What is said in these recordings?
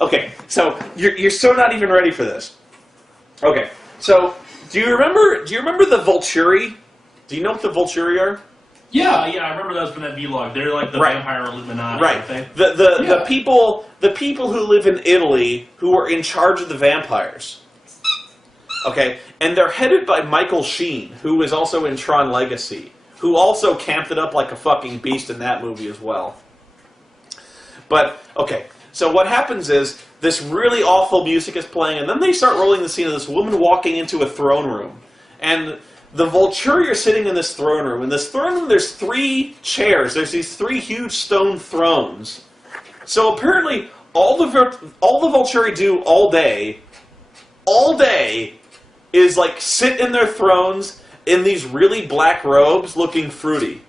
Okay, so you're so not even ready for this. Okay, so do you remember the Volturi? Do you know what the Volturi are? Yeah, I remember those from that vlog. They're like the vampire Illuminati. Right. Thing. The people who live in Italy who are in charge of the vampires. Okay, and they're headed by Michael Sheen, who is also in Tron Legacy, who also camped it up like a fucking beast in that movie as well. But, okay, so what happens is, this really awful music is playing, and then they start rolling the scene of this woman walking into a throne room. And the Volturi are sitting in this throne room. In this throne room, there's 3 chairs. There's these 3 huge stone thrones. So apparently, all the Volturi do all day, is like sit in their thrones in these really black robes looking fruity.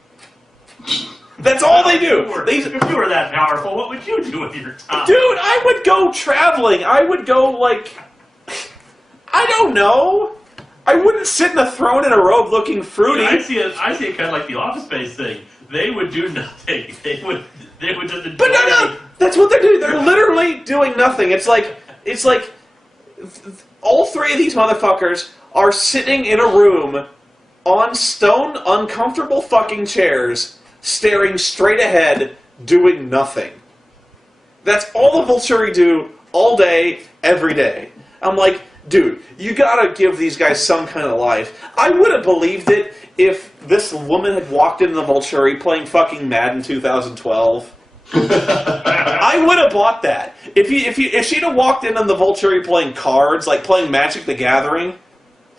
That's all they do. If you were that powerful, what would you do with your time? Dude, I would go traveling. I would go, like, I don't know. I wouldn't sit in a throne in a robe looking fruity. Yeah, I see it kind of like the Office Space thing. They would do nothing. They would just enjoy. But no, that's what they're doing. They're literally doing nothing. It's like all 3 of these motherfuckers are sitting in a room on stone, uncomfortable fucking chairs, staring straight ahead, doing nothing. That's all the Volturi do all day, every day. I'm like, dude, you gotta give these guys some kind of life. I would have believed it if this woman had walked into the Volturi playing fucking Madden 2012. I would have bought that. If she'd have walked in on the Volturi playing cards, like playing Magic the Gathering,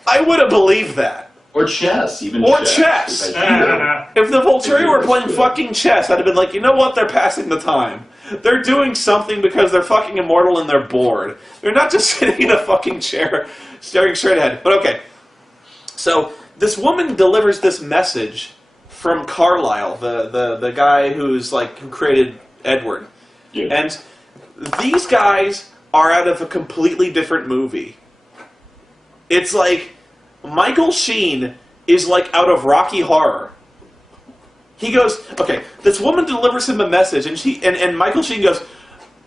I would have believed that. Or chess, even chess. If the Volturi were playing fucking chess, I'd have been like, you know what? They're passing the time. They're doing something because they're fucking immortal and they're bored. They're not just sitting in a fucking chair staring straight ahead. But okay. So, this woman delivers this message from Carlisle, the guy who created Edward. Yeah. And these guys are out of a completely different movie. It's like Michael Sheen is like out of Rocky Horror. He goes, okay, this woman delivers him a message, and Michael Sheen goes,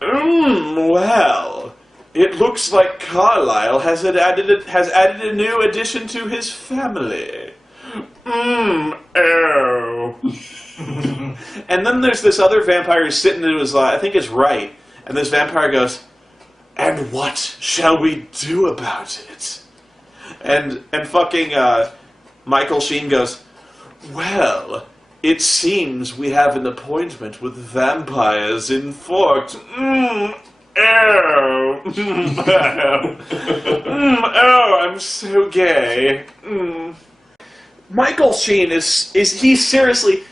well, it looks like Carlisle has added a new addition to his family. Oh. And then there's this other vampire who's sitting to his, I think his right, and this vampire goes, and what shall we do about it? And fucking Michael Sheen goes, well, it seems we have an appointment with vampires in Fort. I'm so gay. Michael Sheen is the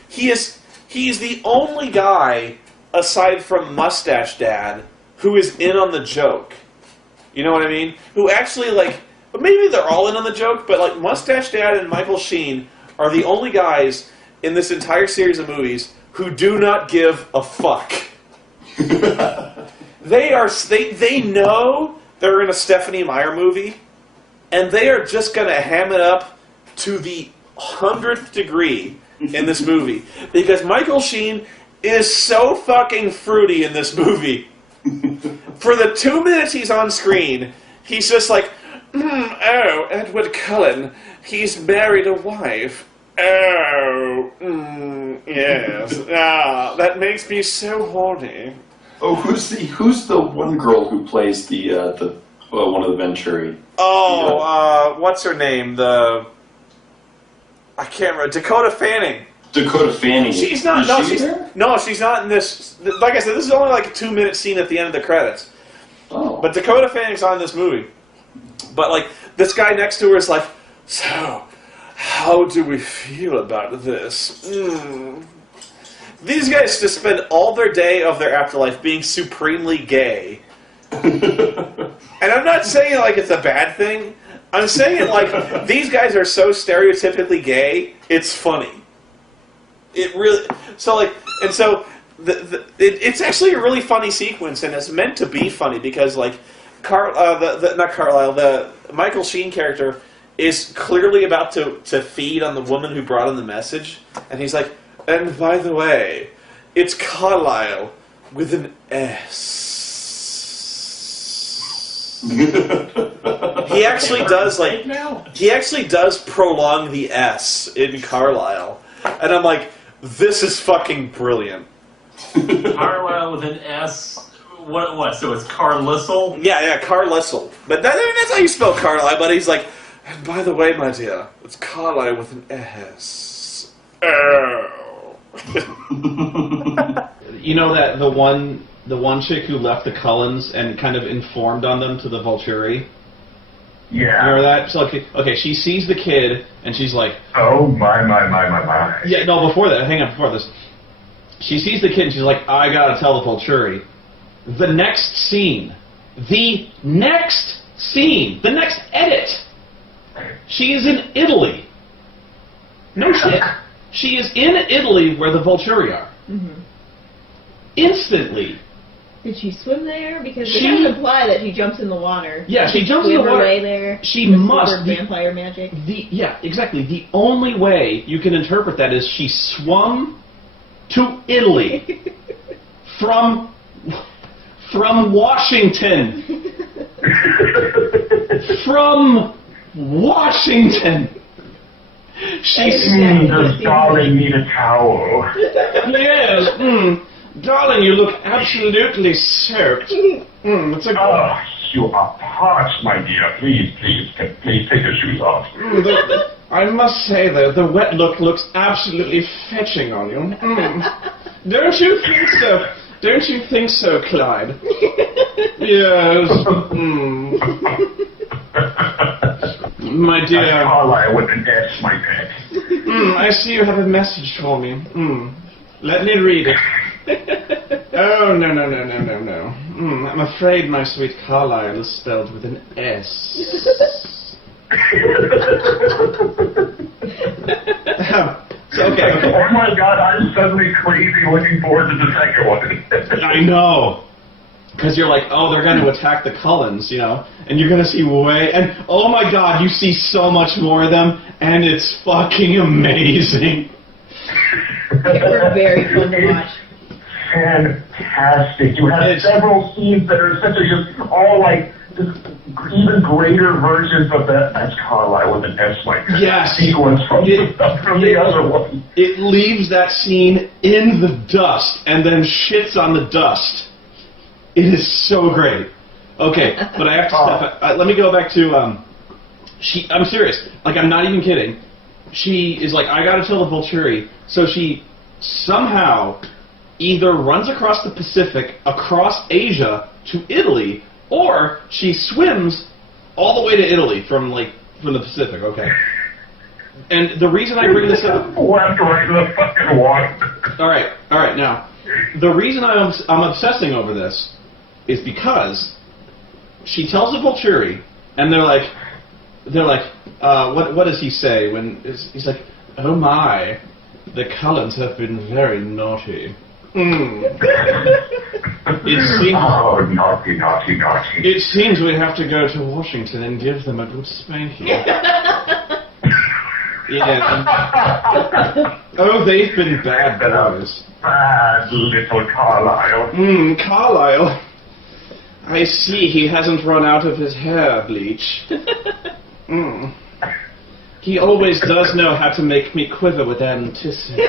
only guy aside from Mustache Dad who is in on the joke. You know what I mean? Who actually maybe they're all in on the joke, but Mustache Dad and Michael Sheen are the only guys in this entire series of movies who do not give a fuck. They know they're in a Stephanie Meyer movie, and they are just gonna ham it up to the 100th degree in this movie. Because Michael Sheen is so fucking fruity in this movie. For the 2 minutes he's on screen, he's just like, oh, Edward Cullen, he's married a wife. Oh, yes. Ah, that makes me so horny. Oh, who's the one girl who plays the one of the Venturi? Oh, what's her name? I can't remember. Dakota Fanning. Dakota Fanning. She's not. She's not in this. Like I said, this is only like a 2-minute scene at the end of the credits. Oh. But Dakota Fanning's on this movie. But this guy next to her is like, so, how do we feel about this? These guys just spend all their day of their afterlife being supremely gay. And I'm not saying it's a bad thing. I'm saying these guys are so stereotypically gay, it's funny. It really... it's actually a really funny sequence, and it's meant to be funny because, not Carlisle, the Michael Sheen character is clearly about to feed on the woman who brought him the message, and he's like, and by the way, it's Carlisle with an S. He actually does like now. he actually does prolong the S in Carlisle, and I'm like, this is fucking brilliant. Carlisle with an S. What? So it's Carlisle? Yeah, Carlisle. But that's how you spell Carlisle. But he's like, and by the way, my dear, it's Carlisle with an S. Oh. You know that the one chick who left the Cullens and kind of informed on them to the Volturi? Yeah. Remember that? So, okay, she sees the kid, and she's like... Oh, my. Yeah, no, before that, hang on, before this. She sees the kid, and she's like, I gotta tell the Volturi. The next edit, she is in Italy. No shit. She is in Italy where the Volturi are. Mm-hmm. Instantly. Did she swim there? Because She- they kind of imply that she jumps in the water. Yeah, she jumps in Swim the her water. way there. She with must. her vampire magic. Yeah, exactly. The only way you can interpret that is she swum to Italy from Washington. From Washington. She's Does darling need a towel? yes. Darling, you look absolutely soaked. It's a Oh, you are parched, my dear. Please take your shoes off. I must say, though, the wet look looks absolutely fetching on you. Don't you think so? Don't you think so, Clyde? Yes. My That's dear. Carlisle with an S, my pet. I see you have a message for me. Let me read it. Oh, no. I'm afraid my sweet Carlisle is spelled with an S. Okay. Oh my god, I'm suddenly crazy looking forward to the second one. I know. Because you're like, oh, they're going to attack the Cullens, you know? And you're going to see and oh my god, you see so much more of them, and it's fucking amazing. They were very fun to watch. Fantastic. You have several scenes that are essentially just all like just even greater versions of that's Carlisle with an S like Yes. sequence from the other one. It leaves that scene in the dust and then shits on the dust. It is so great. Okay, but I have to step. Let me go back to. I'm serious. Like, I'm not even kidding. She is like, I gotta tell the Volturi. So she somehow either runs across the Pacific, across Asia to Italy, or she swims all the way to Italy from the Pacific. Okay. And the reason I bring this up. Left right in the fucking water. All right. Now, the reason I'm obsessing over this is because she tells the Volturi, and they're like, what does he say when he's like, oh my, the Cullens have been very naughty. It seems, Oh, naughty. it seems we have to go to Washington and give them a good spanking. Yeah. Oh, they've been bad boys. Bad little Carlisle. Carlisle. I see he hasn't run out of his hair bleach. He always does know how to make me quiver with anticipating.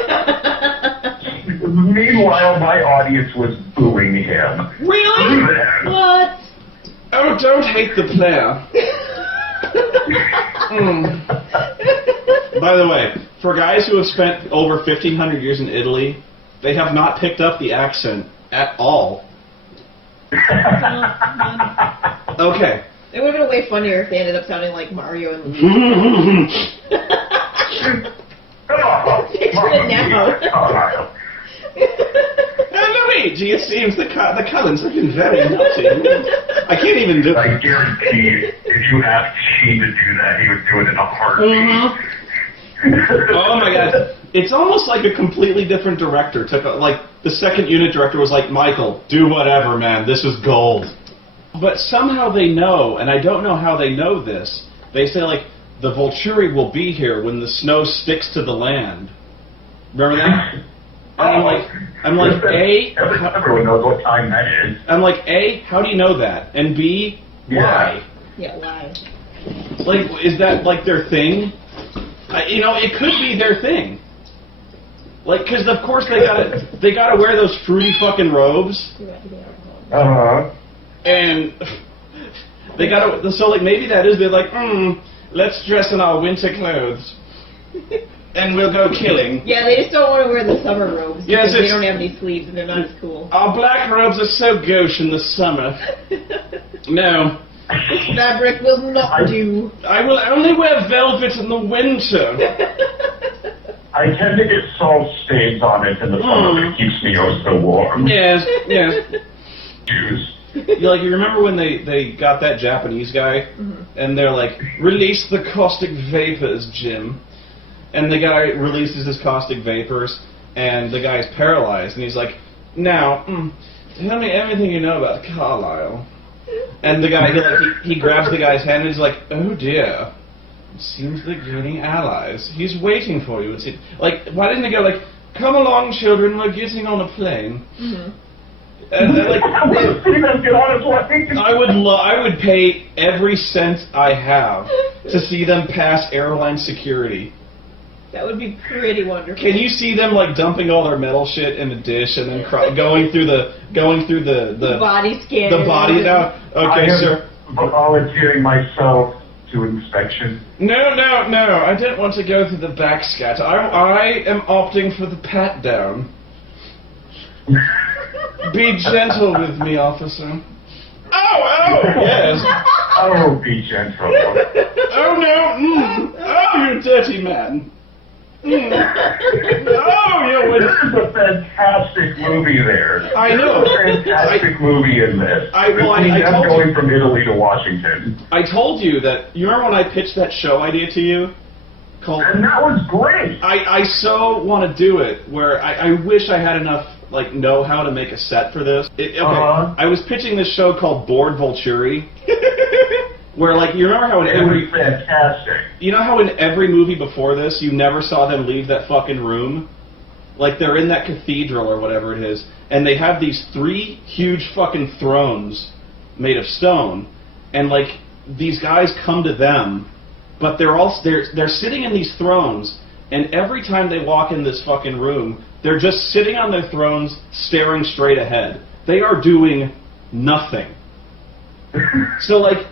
Meanwhile, my audience was booing him. Really? What? Oh, don't hate the player. By the way, for guys who have spent over 1,500 years in Italy, they have not picked up the accent at all. Okay. It would have been way funnier if they ended up sounding like Mario and Luigi. Picture it now. Carlisle. Luigi, it seems the Cullens have been very naughty. I can't even do it. I guarantee if you asked Sheen to do that, he would do it in a heartbeat. Oh my god. It's almost like a completely different director took the second unit director was like, Michael, do whatever, man. This is gold. But somehow they know, and I don't know how they know this. They say the Volturi will be here when the snow sticks to the land. Remember that? And I'm like, A, everyone knows what time that is. I'm like, A, how do you know that? And B, Why? Yeah, why? Like, is that like their thing? It could be their thing. Like, because of course they gotta wear those fruity fucking robes, and they gotta. So like maybe that is they're like, let's dress in our winter clothes, and we'll go killing. Yeah, they just don't want to wear the summer robes Yes, because they don't have any sleeves and they're not as cool. Our black robes are so gauche in the summer. No. This fabric will not do. I will only wear velvet in the winter. I tend to get salt stains on it in the summer, but it keeps me oh so warm. Yes. Juice. You remember when they got that Japanese guy, and they're like, release the caustic vapors, Jim. And the guy releases his caustic vapors, and the guy's paralyzed, and he's like, now, tell me everything you know about Carlisle. And the guy, he grabs the guy's hand, and he's like, oh dear, it seems they're gaining allies. He's waiting for you. Like, why didn't they go like, come along, children, we're getting on a plane. And then, like, I want to see them get on a plane. I would pay every cent I have to see them pass airline security. That would be pretty wonderful. Can you see them like dumping all their metal shit in a dish and then going through the body scan? The body now. Okay, sir. Volunteering myself to inspection. No. I didn't want to go through the back scat. I am opting for the pat down. Be gentle with me, officer. Oh, yes. Oh, be gentle. Oh, no. Oh, you dirty man. Oh, you're This is a fantastic movie there. I know. There's a fantastic movie in this. I told going from Italy to Washington. I told you that. You remember when I pitched that show idea to you? And that was great. I so want to do it where I wish I had enough like know-how to make a set for this. I was pitching this show called Bored Volturi. Where, like, you remember how in every movie before this, you never saw them leave that fucking room? Like, they're in that cathedral or whatever it is, and they have these 3 huge fucking thrones made of stone, and, like, these guys come to them, but they're sitting in these thrones, and every time they walk in this fucking room, they're just sitting on their thrones, staring straight ahead. They are doing nothing. So, like,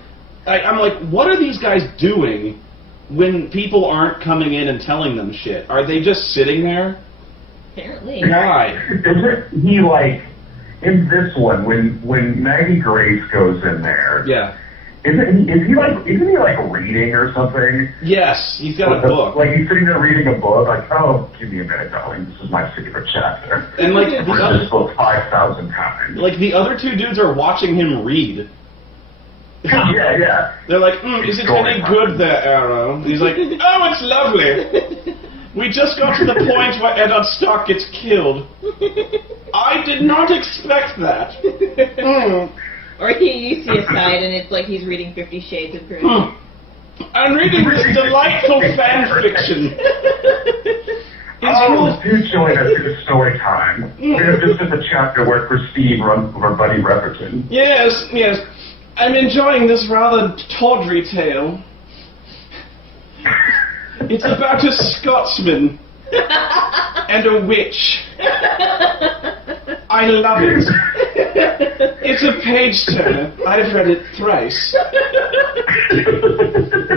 I'm like, what are these guys doing when people aren't coming in and telling them shit? Are they just sitting there? Apparently. Why? Isn't he like, in this one, when Maggie Grace goes in there? Yeah. Isn't he like reading or something? Yes, he's got a book. Like he's sitting there reading a book, like, oh, give me a minute, darling, this is my secret chapter. And like I've read this book 5,000 times. Like the other 2 dudes are watching him read. Yeah. They're like, is it any good there, Arrow? And he's like, oh, it's lovely. We just got to the point where Eddard Stark gets killed. I did not expect that. Or you see a side and it's like he's reading 50 Shades of Grey. I'm reading this delightful fan fiction. Do join us in story time. We're just at the chapter where Christine runs with her buddy Repperton. Yes. I'm enjoying this rather tawdry tale. It's about a Scotsman and a witch. I love it. It's a page-turner. I've read it thrice.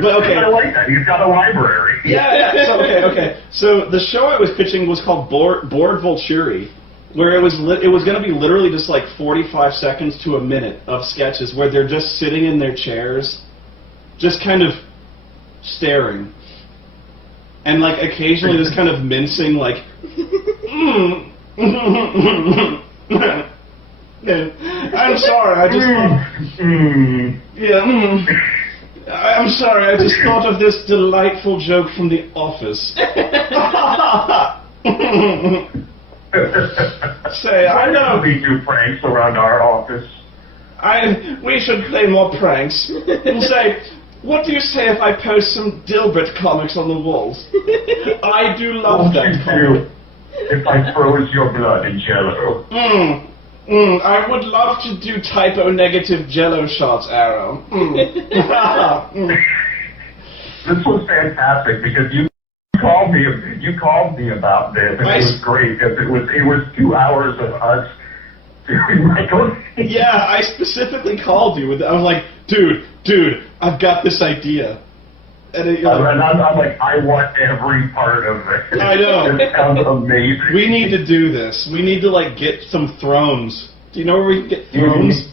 But okay. I like that. He's got a library. Yeah. So, okay. So the show I was pitching was called Bored Volturi, where it was going to be literally just like 45 seconds to a minute of sketches where they're just sitting in their chairs, just kind of staring. And like occasionally just kind of mincing like, I'm sorry, I just thought, I'm sorry, I just thought of this delightful joke from The Office. Say, I know we do pranks around our office. We should play more pranks. And say, what do you say if I post some Dilbert comics on the walls? I do love that comic. If I froze your blood in jello. I would love to do typo-negative Jello shots, Arrow. This was fantastic because you called me about this, and it was great because it was 2 hours of us doing Michael. Yeah, I specifically called you with. I was like, dude, I've got this idea. And I'm like, I want every part of it. I know. It sounds amazing. We need to do this. We need to get some thrones. Do you know where we can get thrones?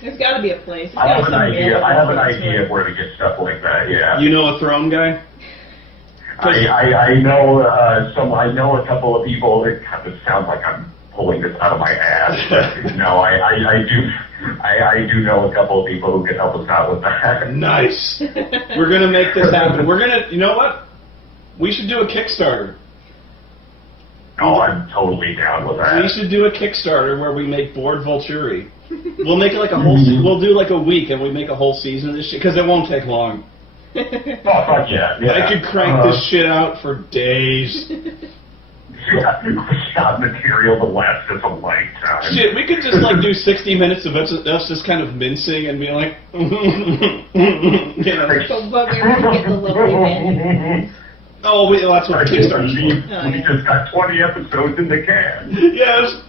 There's got to be a place. I have an idea. I have an idea of where to get stuff like that. Yeah. You know a throne guy? I know I know a couple of people. It kind of sounds like I'm pulling this out of my ass, but no, I do know a couple of people who can help us out with that. Nice. We're gonna make this happen. You know what? We should do a Kickstarter. Oh, I'm totally down with that. We should do a Kickstarter where we make board Volturi. We'll make it like a whole. We'll do like a week, and we make a whole season of this shit because it won't take long. Oh, fuck yeah. I could crank this shit out for days. Shot material to last us a lifetime. Shit, we could just do 60 minutes of us just kind of mincing and being like, But we're going to get the lovely band. Oh, that's what Kickstarter's for. We just got 20 episodes in the can. Yes.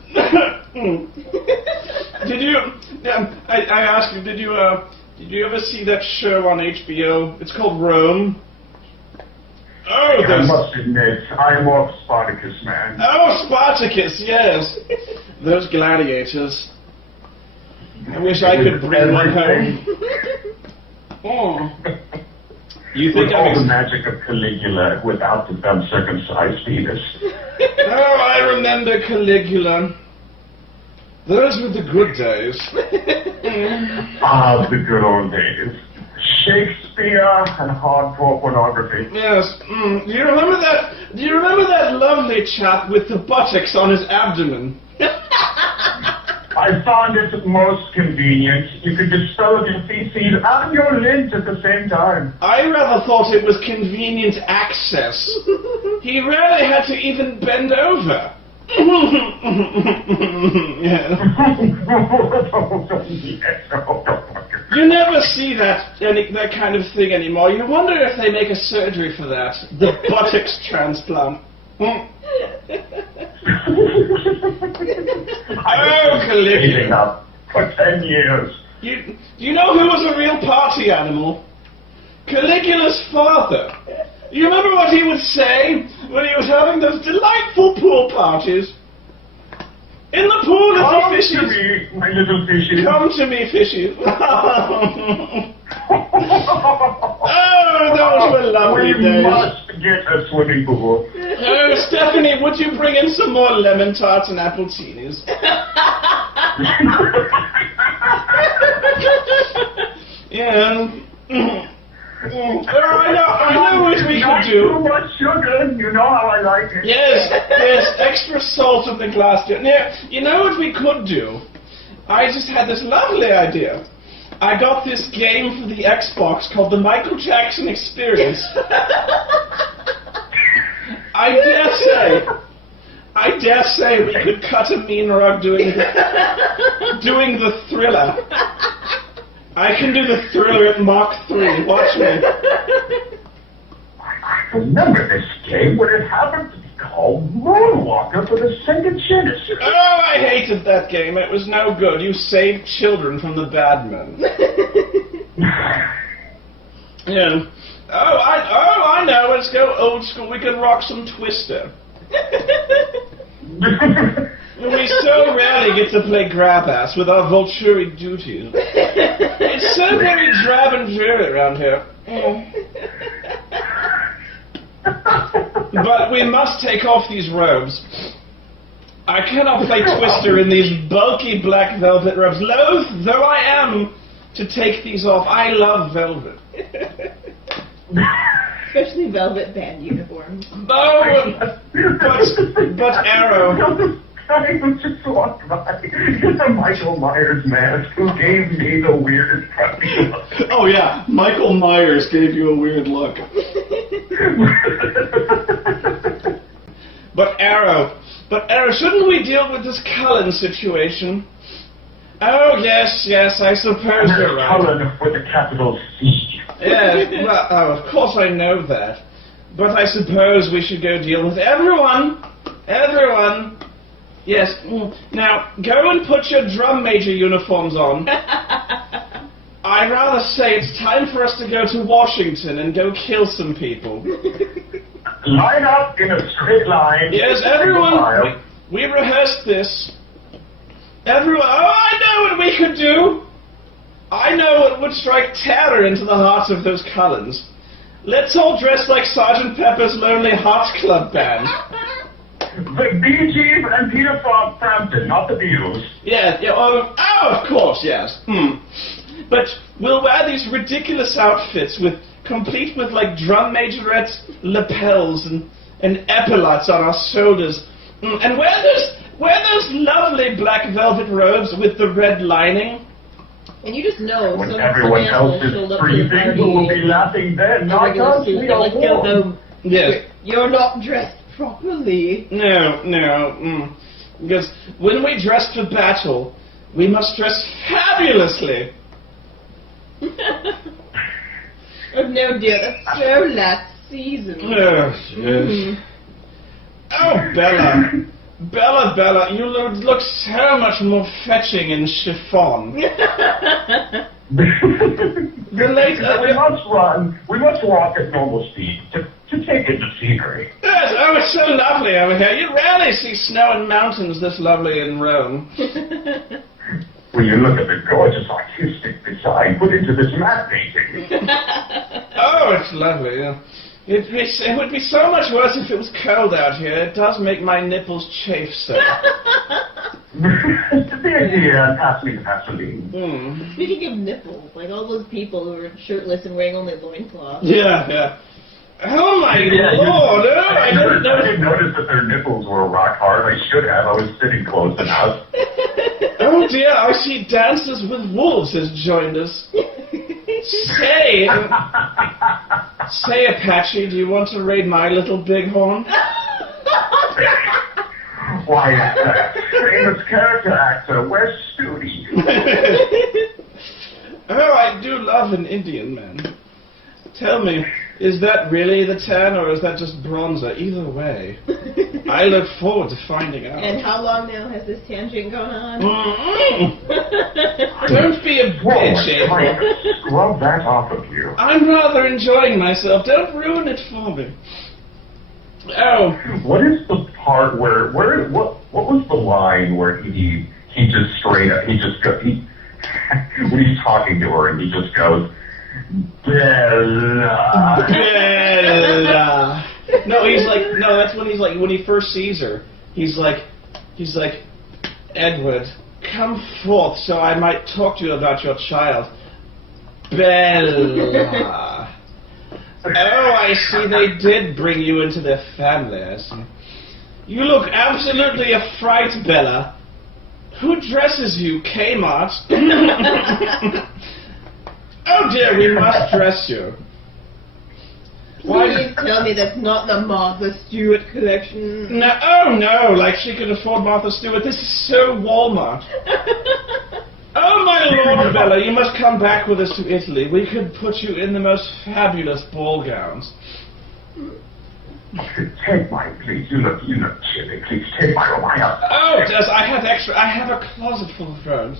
Did you? I asked you. Did you ever see that show on HBO? It's called Rome. Oh, I must admit, I'm off Spartacus, man. Oh, Spartacus, yes. Those gladiators. I wish I could bring one home. Oh. You think with all the magic of Caligula without the uncircumcised penis. Oh, I remember Caligula. Those were the good days. Ah, the good old days. Shakespeare and hardcore pornography. Yes. Do you remember that? Do you remember that lovely chap with the buttocks on his abdomen? I found it most convenient. You could dispose of your feces and your lint at the same time. I rather thought it was convenient access. He rarely had to even bend over. Yeah. You never see that kind of thing anymore. You wonder if they make a surgery for that. The buttocks transplant. Oh, Caligula. For 10 years. Do you know who was a real party animal? Caligula's father. You remember what he would say when he was having those delightful pool parties? In the pool, little fishes. Come to me, my little fishes. Come to me, fishes. Oh, those were lovely days. We must get a swimming pool. Oh, Stephanie, would you bring in some more lemon tarts and appletinis? Yeah. I know what we could do. Not too much sugar, you know how I like it. Yes, extra salt in the glass. Yeah, you know what we could do? I just had this lovely idea. I got this game for the Xbox called the Michael Jackson Experience. I dare say we could cut a mean rug doing the Thriller. I can do the Thriller at Mach 3. Watch me. I remember this game when it happened to be called Moonwalker for the Sega Genesis. Oh, I hated that game. It was no good. You saved children from the bad men. Yeah. Oh, I know. Let's go old school. We can rock some Twister. We so rarely get to play grab ass with our Volturi duties. It's so very drab and dreary around here. But we must take off these robes. I cannot play Twister in these bulky black velvet robes. Loath though I am to take these off, I love velvet. Especially velvet band uniforms. Oh, but Arrow. I just walked by. It's a Michael Myers mask who gave me the weirdest fucking look. Oh yeah, Michael Myers gave you a weird look. But Arrow, shouldn't we deal with this Cullen situation? Oh, yes, I suppose you're right. Cullen with a capital C. Yes, well, of course I know that. But I suppose we should go deal with everyone. Everyone. Yes. Now, go and put your drum major uniforms on. I'd rather say it's time for us to go to Washington and go kill some people. Line up in a straight line. Yes, everyone. We rehearsed this. Everyone. Oh, I know what we could do. I know what would strike terror into the hearts of those Cullens. Let's all dress like Sergeant Pepper's Lonely Hearts Club Band. The Bee Gees and Peter Frampton, not the Beatles. Yeah, of course, yes. But we'll wear these ridiculous outfits complete with like drum majorettes, lapels, and epaulets on our shoulders. And wear those lovely black velvet robes with the red lining. And you just know When some everyone else asshole is showed up to the freezing, party who will be in laughing then? a Not regular us, suit. we They're are like, go warm. home. Yes. You're not dressed properly. No. Because when we dress for battle, we must dress fabulously. Oh no, dear, that's so last season. Yes. Oh, Bella, you look so much more fetching in chiffon. We must run. We must walk at normal speed to take in the scenery. Yes, it's so lovely over here. You rarely see snow and mountains this lovely in Rome. When you look at the gorgeous artistic design put into this map painting. Oh, it's lovely. Yeah. It would be so much worse if it was cold out here. It does make my nipples chafe so. The idea, pass me the Vaseline. Speaking of nipples, like all those people who are shirtless and wearing only loincloths. Yeah. Oh my lord! I didn't notice that their nipples were rock hard. I should have. I was sitting close enough. Oh dear, I see Dances with Wolves has joined us. Say, Apache, do you want to raid my little bighorn? Why, famous character actor, where's Spoony? Oh, I do love an Indian man. Tell me, is that really the tan or is that just bronzer? Either way, I look forward to finding out. And how long now has this tangent gone on? Don't be a bitch, April. Scrub that off of you. I'm rather enjoying myself. Don't ruin it for me. Oh. What is the part where what was the line where he just straight up when he's talking to her and he just goes, Bella. No, that's when he first sees her. He's like, Edward, come forth so I might talk to you about your child. Bella. Oh, I see they did bring you into their family, I see. You look absolutely a fright, Bella. Who dresses you, Kmart? Oh dear, we must dress you. Please tell me that's not the Martha Stewart collection. No, oh no, like she could afford Martha Stewart. This is so Walmart. Oh my lord, Bella, you must come back with us to Italy. We could put you in the most fabulous ball gowns. Take mine, please. You look chilly. Please take mine. Oh, I have a closet full of robes.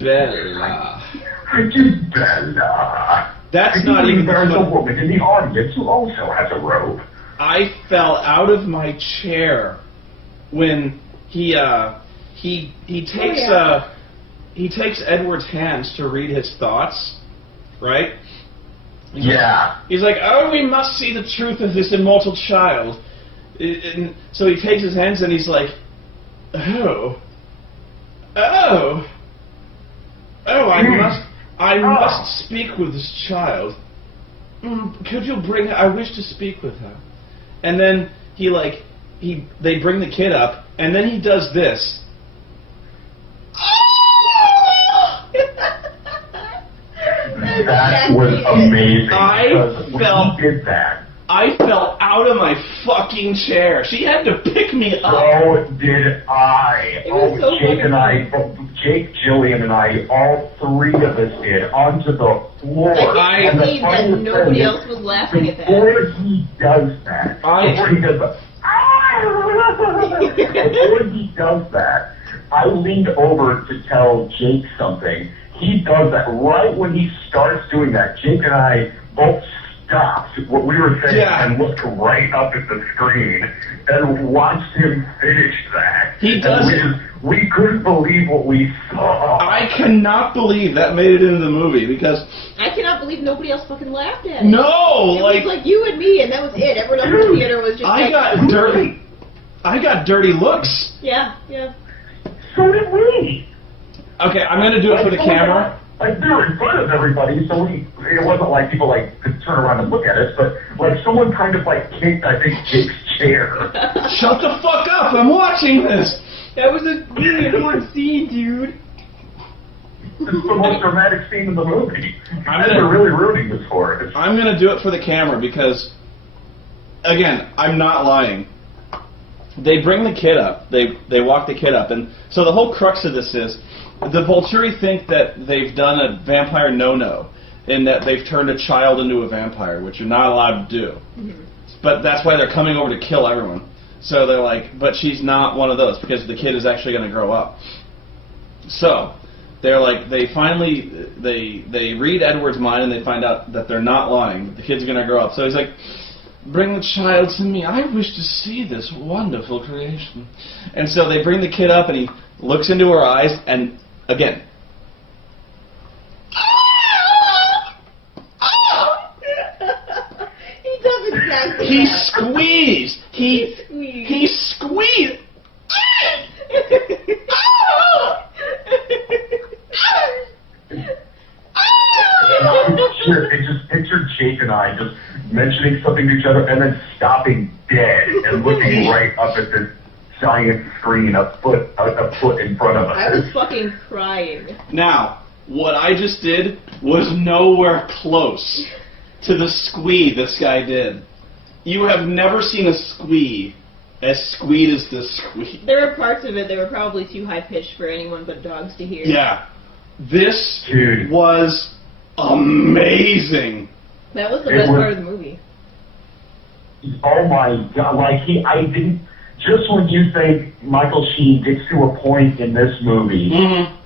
Bella. Bella. That's not even There's a funny. woman in the audience who also has a robe. I fell out of my chair when he takes Edward's hands to read his thoughts, right? Yeah. He's like, oh, we must see the truth of this immortal child. And so he takes his hands and he's like, oh, I must speak with this child. Could you bring her? I wish to speak with her. And then they bring the kid up, and then he does this. That was amazing. I fell when he did that. I fell out out of my fucking chair. She had to pick me up. So did I. It was so Jake and I, funny. Jake, Jillian, and I, all three of us did, onto the floor. I And the believe that funny nobody thing is, else was laughing at that. Before he does that, I leaned over to tell Jake something. He does that right when he starts doing that. Jake and I both stopped what we were saying and looked right up at the screen and watched him finish that. He does. We couldn't believe what we saw. I cannot believe that made it into the movie because I cannot believe nobody else fucking laughed at it. no, It like was like you and me, and that was it. Everyone else in the theater was just I like, got dirty. I got dirty looks. Yeah, yeah. So did we. Okay, I'm gonna do it for the camera. Like, we were in front of everybody, so it wasn't like people, like, could turn around and look at us, but, like, someone kind of, like, kicked, I think, Jake's chair. Shut the fuck up! I'm watching this. That was a really important scene, dude. It's the most dramatic scene in the movie. I'm And gonna- they're really rooting this for us. I'm gonna do it for the camera because, again, I'm not lying. They bring the kid up. They walk the kid up, and so the whole crux of this is the Volturi think that they've done a vampire no-no, in that they've turned a child into a vampire, which you're not allowed to do. Mm-hmm. But that's why they're coming over to kill everyone. So they're like, but she's not one of those because the kid is actually going to grow up. So they're like, they finally they read Edward's mind and they find out that they're not lying. That the kid's going to grow up. So he's like, bring the child to me. I wish to see this wonderful creation. And so they bring the kid up and he looks into her eyes and again. He does exactly He that. squeezed. He squeezed. It just pictured Jake and I just mentioning something to each other and then stopping dead and looking right up at this giant screen a foot in front of us. I was fucking crying. Now, what I just did was nowhere close to the squee this guy did. You have never seen a squee as squeed as this squee. There were parts of it that were probably too high-pitched for anyone but dogs to hear. Yeah. This Dude. was amazing. That was the It best was- part of the movie. Oh my god, just when you think Michael Sheen gets to a point in this movie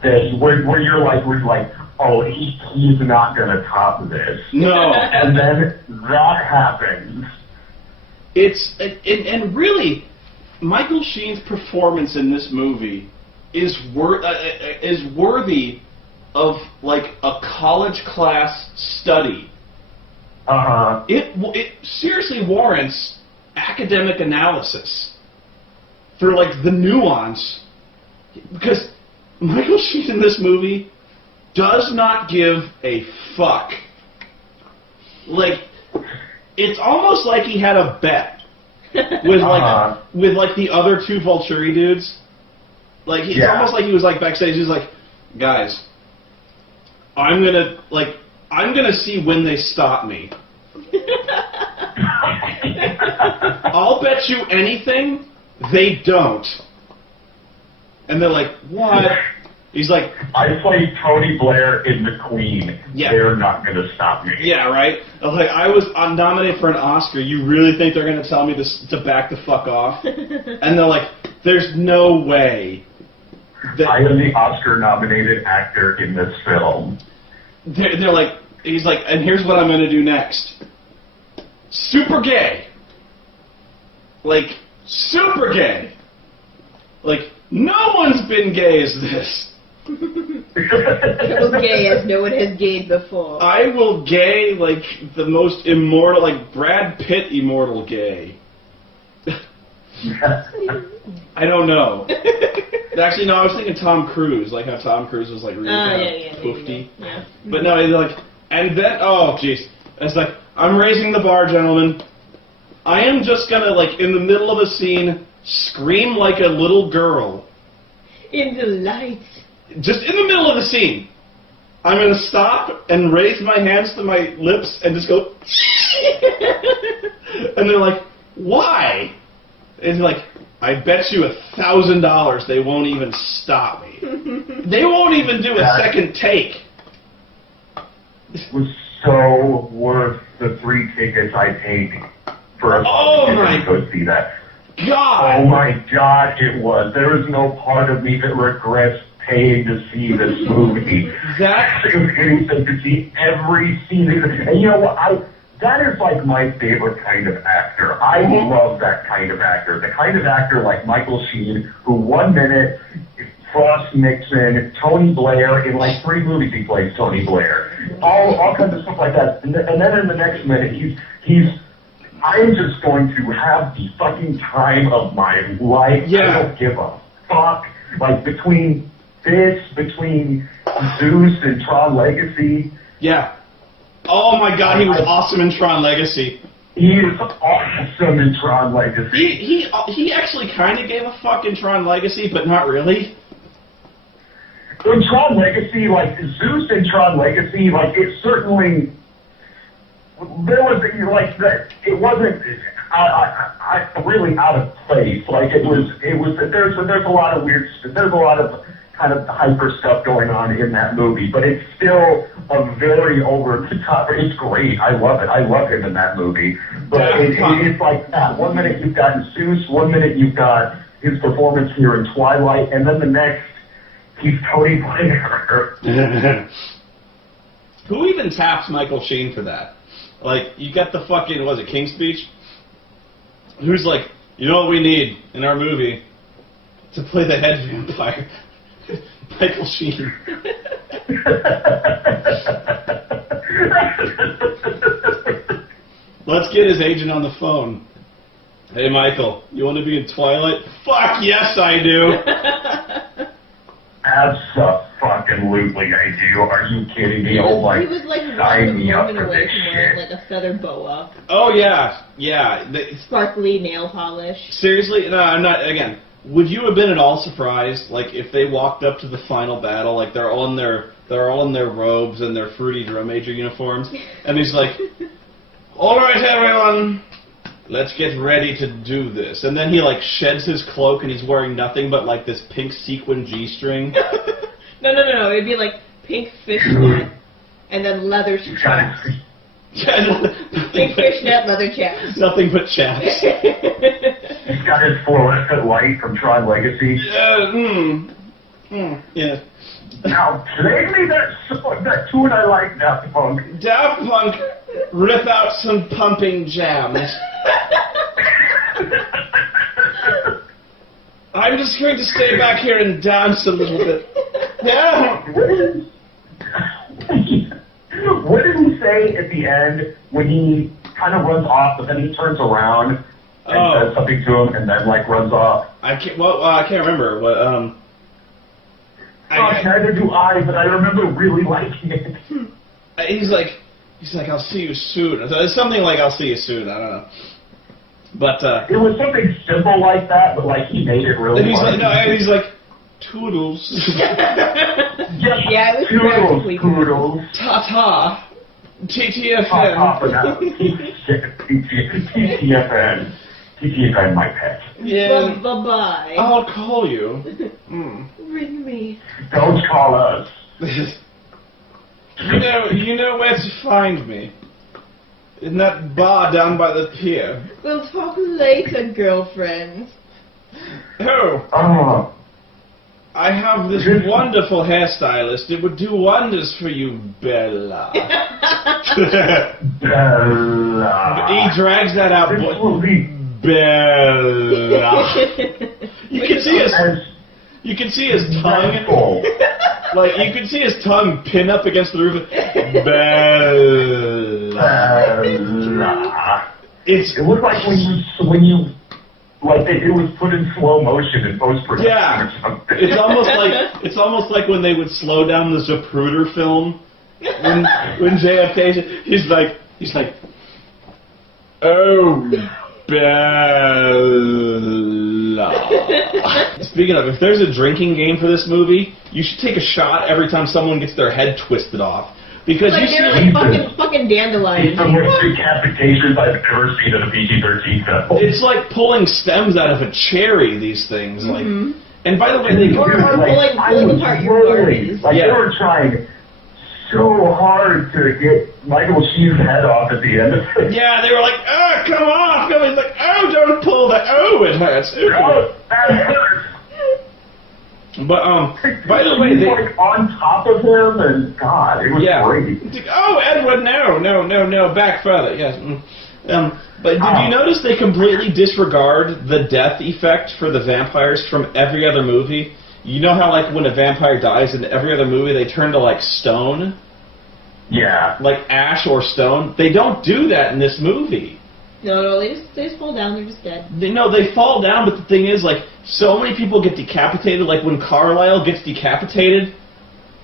that where you're like, oh, he's not gonna top this. No. And then that happens. And really, Michael Sheen's performance in this movie is worthy of like a college class study. Uh-huh. It seriously warrants academic analysis for like the nuance, because Michael Sheen in this movie does not give a fuck. Like, it's almost like he had a bet with like the other two Volturi dudes. Like, it's almost like he was like backstage. He's like, guys, I'm gonna see when they stop me. I'll bet you anything they don't. And they're like, what? He's like, I played Tony Blair in The Queen. Yeah. They're not gonna stop me. yeah, right? I was nominated for an Oscar. You really think they're going to tell me to back the fuck off? And they're like, there's no way. I am the Oscar-nominated actor in this film. They're like, he's like, and here's what I'm going to do next. Super gay. Like, super gay. Like, no one's been gay as this. So gay as no one has gayed before. I will gay like the most immortal, like Brad Pitt immortal gay. I don't know. Actually, no, I was thinking Tom Cruise, like how Tom Cruise was like really kind of poofy. Yeah. But no, he's like, and then, oh jeez, it's like, I'm raising the bar, gentlemen. I am just gonna, like, in the middle of a scene, scream like a little girl. In the lights. Just in the middle of the scene. I'm gonna stop and raise my hands to my lips and just go, and they're like, why? And like, I bet you $1,000 they won't even stop me. They won't even do a second take. It was so worth the 3 tickets I paid for a to go see that. God! Oh my God, it was. There is no part of me that regrets paying to see this movie. That It was getting to see every scene. And you know what? That is like my favorite kind of actor. I love that kind of actor. The kind of actor like Michael Sheen, who 1 minute Frost Nixon, Tony Blair, in like 3 movies he plays Tony Blair. All kinds of stuff like that. And then in the next minute I'm just going to have the fucking time of my life. Yeah. I don't give a fuck. Like between Zeus and Tron Legacy. Yeah. Oh my God, he was awesome in Tron Legacy. He is awesome in Tron Legacy. He actually kind of gave a fuck in Tron Legacy, but not really. In Tron Legacy, like Zeus in Tron Legacy, like it certainly there was like that. It wasn't really out of place. Like it was. There's a lot of weird. There's a lot of kind of hyper stuff going on in that movie, but it's still a very over the top. It's great. I love it. I love him in that movie. But it's like that. 1 minute you've got Zeus. 1 minute you've got his performance here in Twilight, and then the next he's Tony Blair. Who even taps Michael Sheen for that? Like, you got the fucking, was it King's Speech? Who's like, you know what we need in our movie to play the head vampire? Michael Sheen. Let's get his agent on the phone. Hey, Michael, you want to be in Twilight? Fuck yes, I do. Absolutely, I do. Are you kidding me? Oh my! He was like sign me up one for away this from shit. wearing like a feather boa. Oh yeah. Sparkly nail polish. Seriously, no, I'm not. Again, would you have been at all surprised, like, if they walked up to the final battle, like they're all in their robes and their fruity drum major uniforms, and he's like, "All right, everyone, let's get ready to do this." And then he like sheds his cloak and he's wearing nothing but like this pink sequin G-string. No. It'd be like pink fishnet and then leather chaps. Pink fishnet, leather chaps. Nothing but chaps. He's got his fluorescent light from Tron Legacy. Yeah. Now play me that tune I like, Daft Punk. Daft Punk, rip out some pumping jams. I'm just going to stay back here and dance a little bit. Yeah. What did he say at the end when he kind of runs off, but then he turns around and says something to him, and then like runs off? I can't remember what. Neither do I, but I remember really liking it. He's like, I'll see you soon. It's something like, I'll see you soon. I don't know. But it was something simple like that, but like he made it really. He's like, toodles. Yeah, it was toodles. Ta-ta. TTFN. Ta-ta for now. TTFN. TTFN, my pet. Yeah. Bye-bye. I'll call you. Ring me. Don't call us. You know where to find me. In that bar down by the pier. We'll talk later, girlfriend. Oh. I have this wonderful hairstylist. It would do wonders for you, Bella. Bella. He drags that out. Bella. You can see his tongue. Like, you can see his tongue pin up against the roof. Bella. It looked like when you like it was put in slow motion in post-production. Yeah, or something. it's almost like when they would slow down the Zapruder film when JFK. He's like, oh, Bella. Speaking of, if there's a drinking game for this movie, you should take a shot every time someone gets their head twisted off. Because Like you see, they're like fucking It's dandelions. the most decapitations I've ever seen in a PG-13 film. it's like pulling stems out of a cherry. These things, like, and by the way, they Or Like, I pulling was apart your rolling. bodies. Like, Yeah. they were trying so hard to get Michael Sheen's head off at the end of it. yeah, they were like, oh, come off. He's like, oh, don't pull that. Oh, it hurts. Oh, that hurts. But by the way, She's they. like on top of him, and God, it was Yeah. great. It's like, oh, Edward, no, back further. Yes. But did you notice they completely disregard the death effect for the vampires from every other movie? You know how, like, when a vampire dies in every other movie, they turn to, like, stone? Yeah. Like ash or stone? They don't do that in this movie. No, they just fall down. They're just dead. They fall down, but the thing is, like, so many people get decapitated. Like, when Carlisle gets decapitated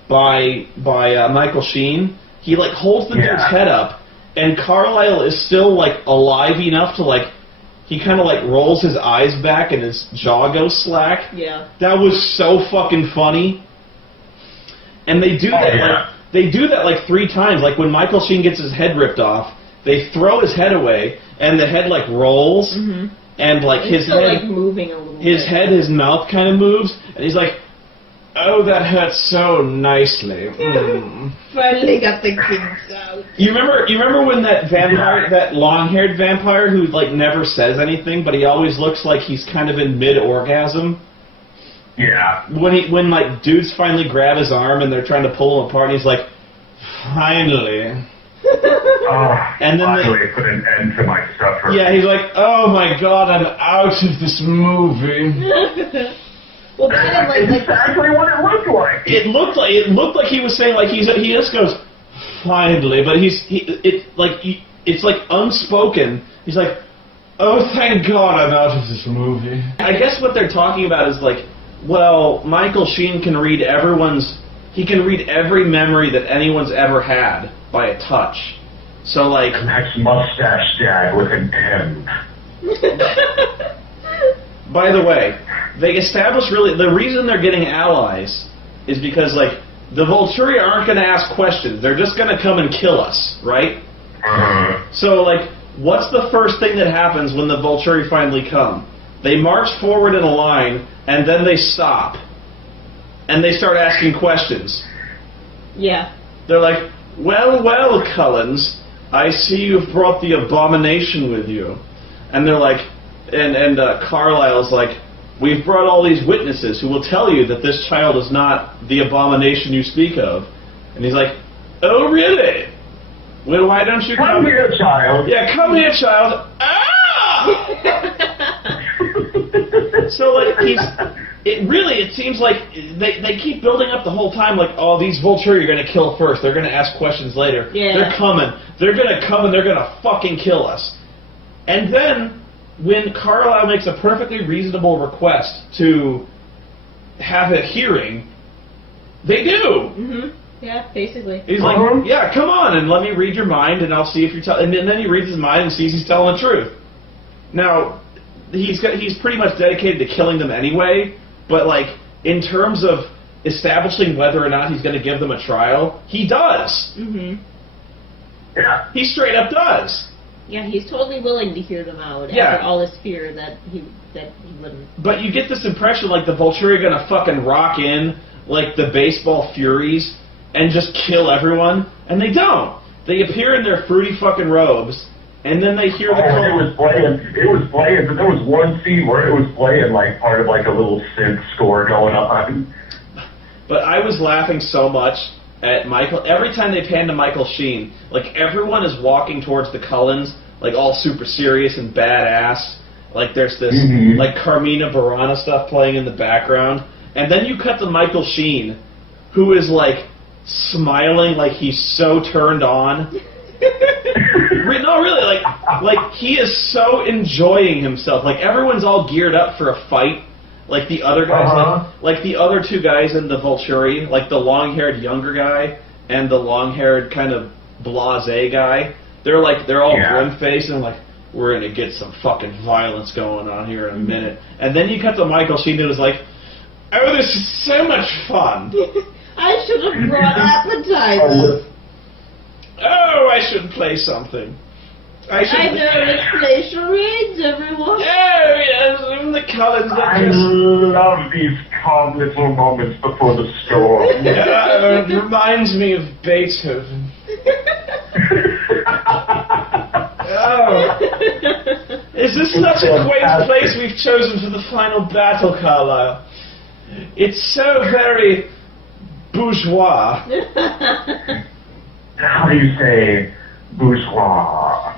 by Michael Sheen, he, like, holds the dude's head up, and Carlisle is still, like, alive enough to, like, he kind of, like, rolls his eyes back and his jaw goes slack. Yeah. That was so fucking funny. And they do that, like, they do that, like, 3 times. Like, when Michael Sheen gets his head ripped off, they throw his head away, and the head, like, rolls, and, like, It's still, like, moving a little his bit. head, his mouth kind of moves, and he's like, oh, that hurts so nicely. Finally got the kinks out. You remember when that vampire, that long-haired vampire who, like, never says anything, but he always looks like he's kind of in mid-orgasm? Yeah. When like, dudes finally grab his arm and they're trying to pull him apart, and he's like, finally. And then finally put an end to my suffering. Yeah, he's like, oh my god, I'm out of this movie. Well, kind of That's exactly what it looked like. It looked like he was saying, like, he just goes, finally, but it's like unspoken. He's like, oh, thank God I'm out of this movie. I guess what they're talking about is like, well, Michael Sheen can read every memory that anyone's ever had by a touch. So, like... That's Mustache Dad with an M. By the way, they established the reason they're getting allies is because, like, the Volturi aren't going to ask questions. They're just going to come and kill us, right? So, like, what's the first thing that happens when the Volturi finally come? They march forward in a line, and then they stop. And they start asking questions. Yeah. They're like, well, Cullens, I see you've brought the abomination with you. And they're like, and Carlisle's like, we've brought all these witnesses who will tell you that this child is not the abomination you speak of. And he's like, oh, really? Well, why don't you Come here, child. Yeah, come here, child. Ah! So, like, it seems like they keep building up the whole time, like, oh, these Volturi are going to kill first. They're going to ask questions later. Yeah. They're coming. They're going to come and they're going to fucking kill us. And then, when Carlisle makes a perfectly reasonable request to have a hearing, they do. Mm-hmm. Yeah, basically. He's like, yeah, come on and let me read your mind and I'll see if you're telling... And then he reads his mind and sees he's telling the truth. Now, he's pretty much dedicated to killing them anyway, but, like, in terms of establishing whether or not he's going to give them a trial, he does. Mm-hmm. Yeah. He straight up does. Yeah, he's totally willing to hear them out after all this fear that he wouldn't. But you get this impression like the Volturi are going to fucking rock in like the baseball Furies and just kill everyone, and they don't. They appear in their fruity fucking robes, and then they hear the call. It was playing, but there was one scene where it was playing like part of like a little synth score going on. But I was laughing so much at Michael. Every time they pan to Michael Sheen, like, everyone is walking towards the Cullens, like, all super serious and badass. Like, there's this, like, Carmina Burana stuff playing in the background. And then you cut to Michael Sheen, who is, like, smiling like he's so turned on. No, really, like he is so enjoying himself. Like, everyone's all geared up for a fight. Like the other guys, like the other two guys in the Volturi, like the long-haired younger guy and the long-haired kind of blasé guy. They're all grim-faced and like, we're gonna get some fucking violence going on here in a minute. And then you cut to Michael Sheen, who was like, oh, this is so much fun. I should have brought appetizers. should play something. I know, let's play charades, everyone. Oh, yes, in the Collins. I love these calm little moments before the storm. It reminds me of Beethoven. Oh. Is this such a quaint place we've chosen for the final battle, Carlisle? It's so very bourgeois. How do you say bourgeois?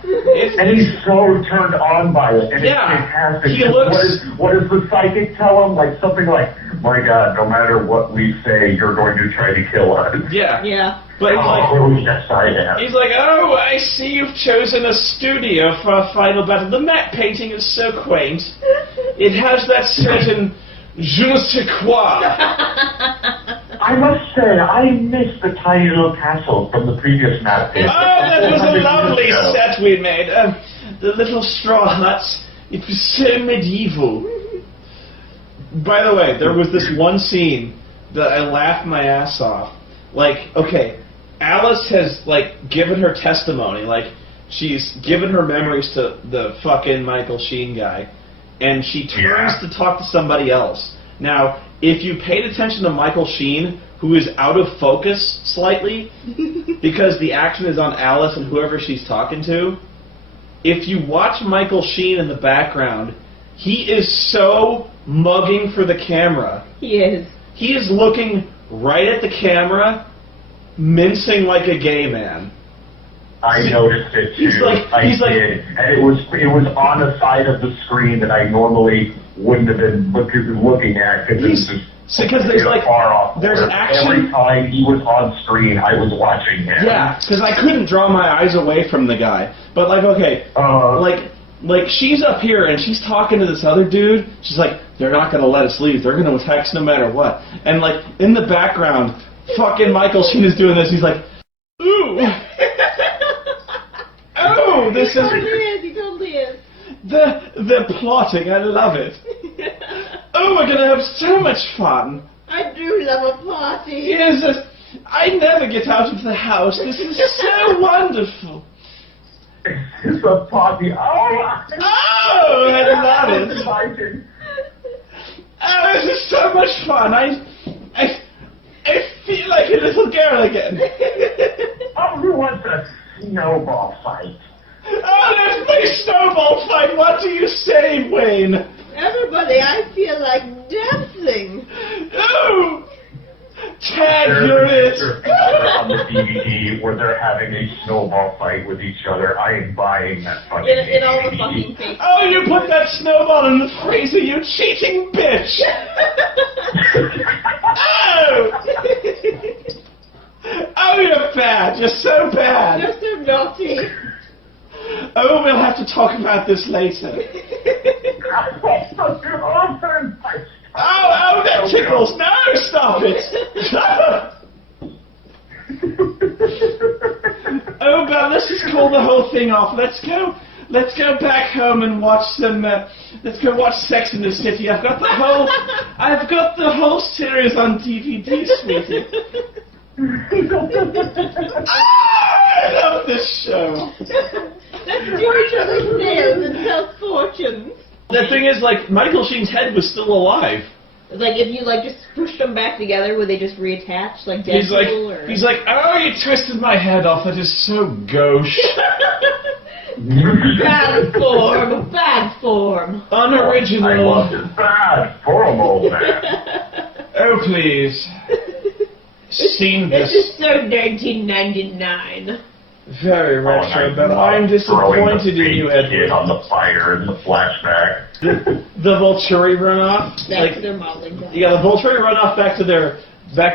And he's so turned on by it, and Yeah, it's fantastic. he looks- What does the psychic tell him? Like something like, "My God, no matter what we say, you're going to try to kill us." Yeah. Yeah. But he's like, Oh, yes, I am. he's like, oh, I see you've chosen a studio for our final battle. The matte painting is so quaint. It has that certain je ne sais quoi. I must say, I miss the tiny little castle from the previous map. Oh, that was a lovely set we made. The little straw huts. It was so medieval. By the way, there was this one scene that I laughed my ass off. Like, okay, Alice has, like, given her testimony. Like, she's given her memories to the fucking Michael Sheen guy. And she turns to talk to somebody else. Now, if you paid attention to Michael Sheen, who is out of focus slightly, because the action is on Alice and whoever she's talking to, if you watch Michael Sheen in the background, he is so mugging for the camera. He is. He is looking right at the camera, mincing like a gay man. I noticed it too. He's like- I did, and it was on a side of the screen that I normally wouldn't have been looking at because it was Because there's like far off. there's action. Every time he was on screen, I was watching him. Yeah, because I couldn't draw my eyes away from the guy. But like, okay, like she's up here and she's talking to this other dude. She's like, they're not gonna let us leave. They're gonna attack us no matter what. And like in the background, fucking Michael Sheen is doing this. He's like, ooh, oh, this He is totally is. the plotting. I love it. Oh, we're gonna have so much fun. I do love a party. Yes, I never get out of the house. This is so wonderful. It's a party. Oh, I love it. Exciting. Oh, this is so much fun. I feel like a little girl again. Oh, who wants a snowball fight? Oh, let's play snowball fight. What do you say, Wayne? Everybody, I feel like dancing. Oh, Ted, There's you're a it. picture on the DVD where they're having a snowball fight with each other. I am buying that fucking In all the DVD. fucking faces. Oh, you put that snowball in the freezer, you cheating bitch. Oh! Oh, you're bad. You're so bad. You're so naughty. Oh, we'll have to talk about this later. Oh, that tickles. No, stop it. Oh, but let's just call the whole thing off. Let's go back home and watch some. Let's go watch Sex in the City. I've got the whole series on DVD, sweetie. I love this show. Let's do each other's nails and tell fortunes. The thing is, like, Michael Sheen's head was still alive. Like if you like just push them back together, would they just reattach like He's Deadpool or? like, oh, you twisted my head off. That is so gauche. Bad form, bad form. Unoriginal. I love his bad form, old man. Oh, please. Seen This this. is so 1999. Very retro, but I'm disappointed in you, Kid Edward. on the fire in the flashback. The Volturi runoff. That's their modeling job. Yeah, the Volturi runoff back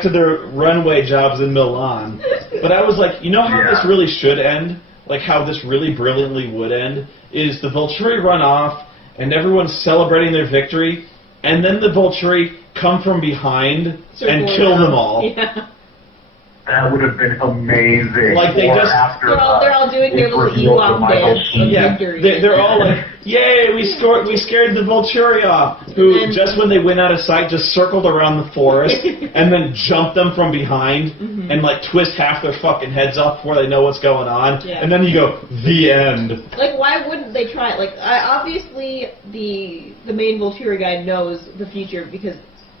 to their runway jobs in Milan. But I was like, you know how this really should end? Like how this really brilliantly would end? Is the Volturi run off and everyone's celebrating their victory, and then the Volturi come from behind and kill them all. Yeah. That would have been amazing. Like, they Or just- after, They're all doing their it little revealed that Ewok Michael dance Sheen- of Yeah, victory. they're all like, yay, we scared the Volturi off, who, And- just when they went out of sight, just circled around the forest, and then jumped them from behind, and like twist half their fucking heads off before they know what's going on, Yeah. and then you go, the end. Like, why wouldn't they try it? Like, obviously, the main Volturi guy knows the future because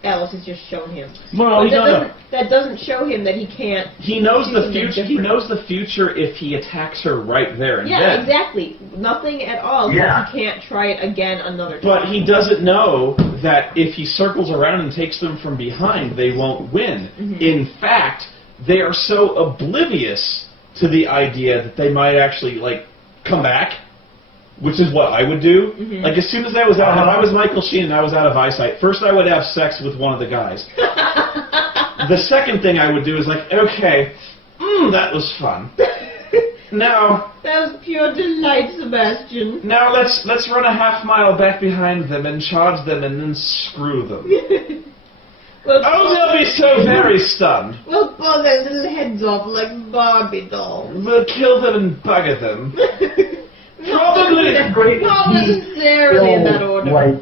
Alice has just shown him. Well, But that doesn't show him that he can't. He knows do the something future. He different. knows the future if he attacks her right there and Yeah, then. exactly. Nothing at all. So Yeah. he can't try it again another time. But he doesn't know that if he circles around and takes them from behind, they won't win. In fact, they are so oblivious to the idea that they might actually, like, come back, which is what I would do. Like, as soon as I was out, if I was Michael Sheen and I was out of eyesight, first I would have sex with one of the guys. The second thing I would do is like, okay, that was fun. Now That was pure delight, Sebastian. let's run a half mile back behind them and charge them and then screw them. Well, Oh, they'll be so very stunned. we'll blow their little heads off like Barbie dolls. We'll kill them and bugger them. Probably. Not necessarily in that order. Like,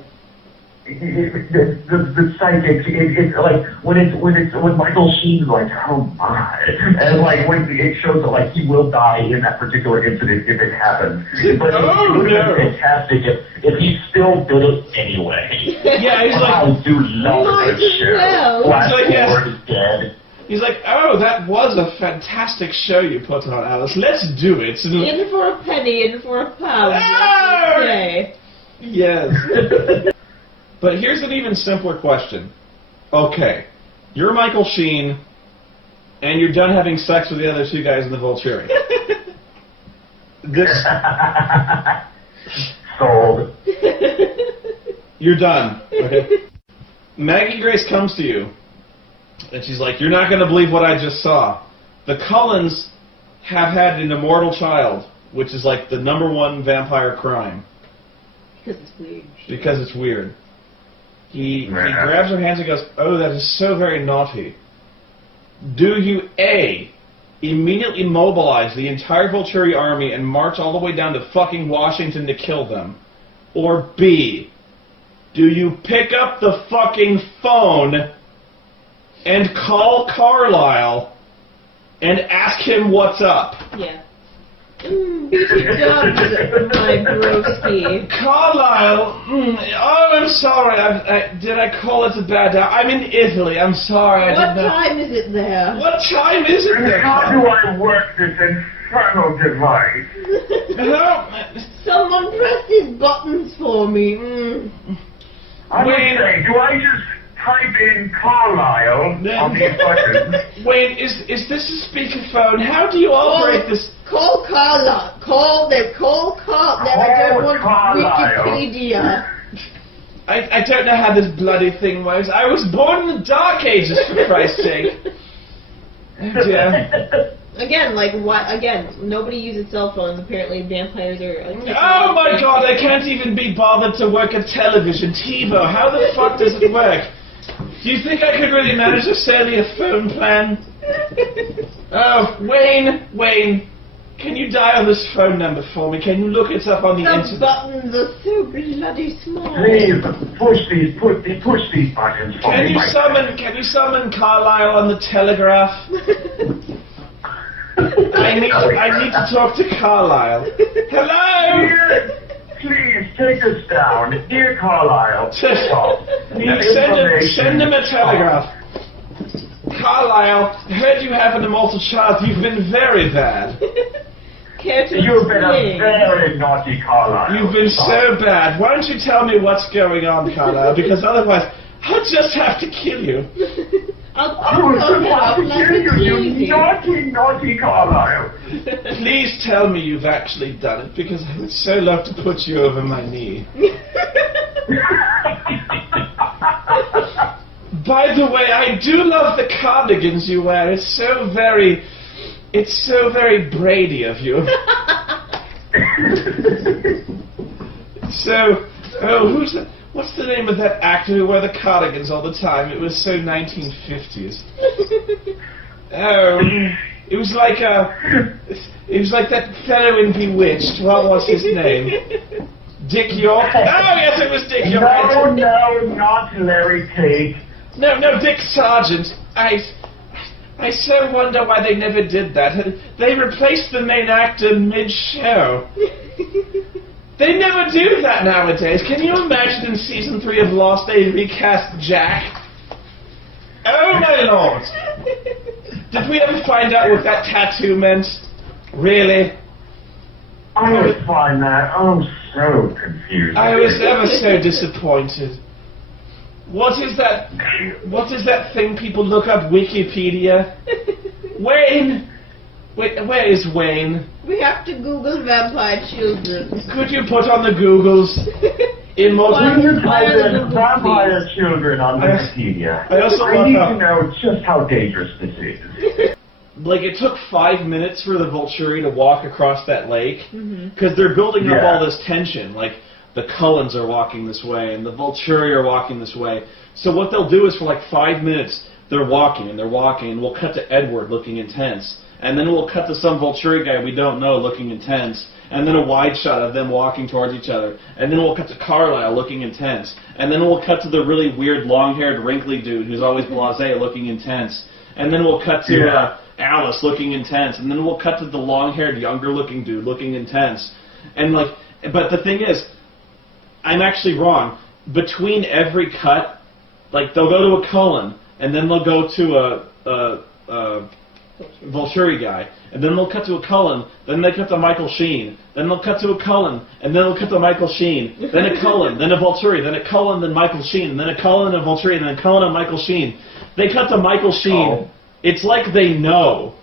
the psychic, it's like when Michael Sheen's like, oh my, and like when it shows that like he will die in that particular incident if it happens. But it would have been fantastic if he still did it anyway. Yeah, he's I like, do love Might this as show. well. Flash It's like, yes. forward is dead. he's like, oh, that was a fantastic show you put on, Alice. Let's do it. In for a penny, in for a pound. Ah! Let's say. Yes. But here's an even simpler question. Okay, you're Michael Sheen, and you're done having sex with the other two guys in the Volturi. This, Sold. you're done. Okay. Maggie Grace comes to you, and she's like, you're not going to believe what I just saw. The Cullens have had an immortal child, which is like the #1 vampire crime. Because it's weird. Because it's weird. He grabs her hands and goes, oh, that is so very naughty. Do you, A, immediately mobilize the entire Volturi army and march all the way down to fucking Washington to kill them? Or B, do you pick up the fucking phone and call Carlisle and ask him what's up? Yeah. Beat it up, my broski. Carlisle, oh, I'm sorry. Did I call it a bad hour? I'm in Italy. I'm sorry. I What did not. time is it there? What time is it there? How do I work this infernal device? Hello? Someone press these buttons for me. I would Wayne. say, do I just type in Carlisle on these buttons? Wait, is this a speakerphone? How do you operate this? Call Carla. Call Carl. Then I don't want Carlisle. Wikipedia. I don't know how this bloody thing works. I was born in the Dark Ages, for Christ's sake. Oh, dear. Again, like what? Again, nobody uses cell phones. Apparently, vampires are. Oh my god, I can't even be bothered to work a television. TiVo, how the fuck does it work? Do you think I could really manage to sell you a phone plan? Oh, Wayne, can you dial this phone number for me? Can you look it up on the The internet? buttons are so bloody small. Please push these buttons for Can me. you summon Carlisle on the telegraph? I need to talk to Carlisle. Hello? Dear, please take us down. Dear Carlisle. Stop. Send him a telegraph. Carlisle, I heard you have an immortal child. You've been very bad. Care to You've been a explain? very naughty Carlisle. You've been so bad. Why don't you tell me what's going on, Carlisle? Because otherwise, I'll just have to kill you. I'll Oh, it up how like dare a you, TV. naughty Carlisle. Please tell me you've actually done it, because I would so love to put you over my knee. By the way, I do love the cardigans you wear. It's so very Brady of you. What's the name of that actor who wore the cardigans all the time? It was so 1950s. Oh, it was like that fellow in Bewitched. What was his name? Dick York? Oh, yes, it was Dick York. No, not Larry Page. No, Dick Sargent. I so wonder why they never did that. They replaced the main actor mid-show. They never do that nowadays. Can you imagine in season 3 of Lost they recast Jack? Oh my lord! Did we ever find out what that tattoo meant? Really? I would find that so confusing. I was ever so disappointed. What is that thing people look up? Wikipedia? Wayne! Wait, where is Wayne? We have to Google vampire children. Could you put on the Googles? Immortal. When you type in vampire children on Wikipedia, I also need to know just how dangerous this is. Like, it took 5 minutes for the Volturi to walk across that lake, because they're building up all this tension. Like, the Cullens are walking this way, and the Volturi are walking this way. So what they'll do is for like 5 minutes, they're walking, and we'll cut to Edward looking intense. And then we'll cut to some Volturi guy we don't know looking intense. And then a wide shot of them walking towards each other. And then we'll cut to Carlisle looking intense. And then we'll cut to the really weird long-haired wrinkly dude who's always blasé looking intense. And then we'll cut to Alice looking intense. And then we'll cut to the long-haired younger looking dude looking intense. And like, but the thing is, I'm actually wrong. Between every cut, like they'll go to a Cullen, and then they'll go to a Volturi guy, and then they'll cut to a Cullen, then they cut to Michael Sheen, then they'll cut to a Cullen, and then they'll cut to Michael Sheen, then a Cullen, then a Volturi, then a Cullen, then Michael Sheen, then a Cullen, and a Volturi, then a Cullen, and Michael Sheen. They cut to Michael Sheen. It's like they know.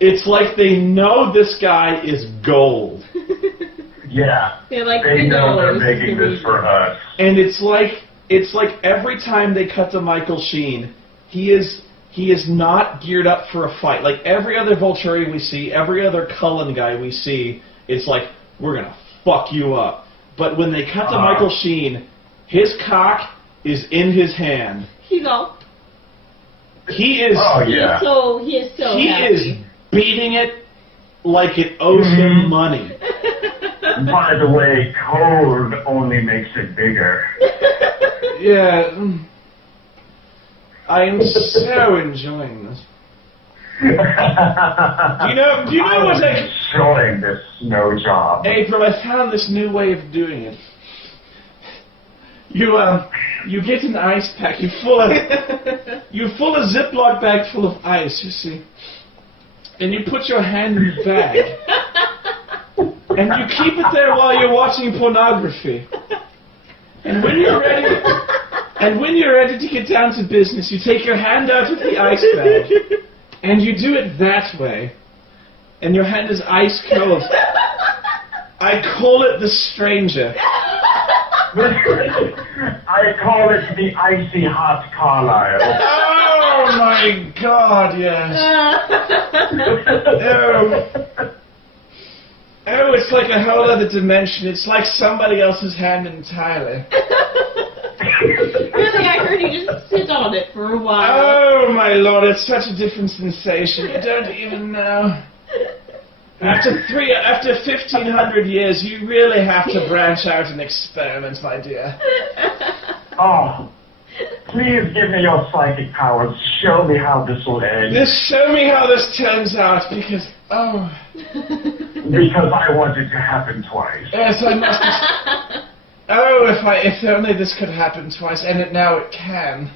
It's like they know this guy is gold. Yeah. They're like, they know they're making this for us. And it's like every time they cut to Michael Sheen, he is not geared up for a fight. Like every other Volturi we see, every other Cullen guy we see, it's like, we're gonna fuck you up. But when they cut to Michael Sheen, his cock is in his hand. He's all. He is. Oh yeah. He is so He happy. is beating it like it owes him money. By the way, cold only makes it bigger. Yeah. I am so enjoying this. Do you know what enjoying this snow job. April, I found this new way of doing it. You get an ice pack. You fill a Ziploc bag full of ice, you see. And you put your hand in the bag. And you keep it there while you're watching pornography. And when you're ready to get down to business, you take your hand out of the ice bag, and you do it that way. And your hand is ice cold. I call it the stranger. I call it the icy hot Carlisle. Oh my God, yes. Oh, it's like a whole other dimension. It's like somebody else's hand entirely. Really, I heard you just sit on it for a while. Oh my Lord, it's such a different sensation. You don't even know. After 1,500 years, you really have to branch out and experiment, my dear. Oh, please give me your psychic powers. Show me how this will end. Show me how this turns out, because, Because I want it to happen twice. Yes, I must. Oh, if only this could happen twice, and now it can.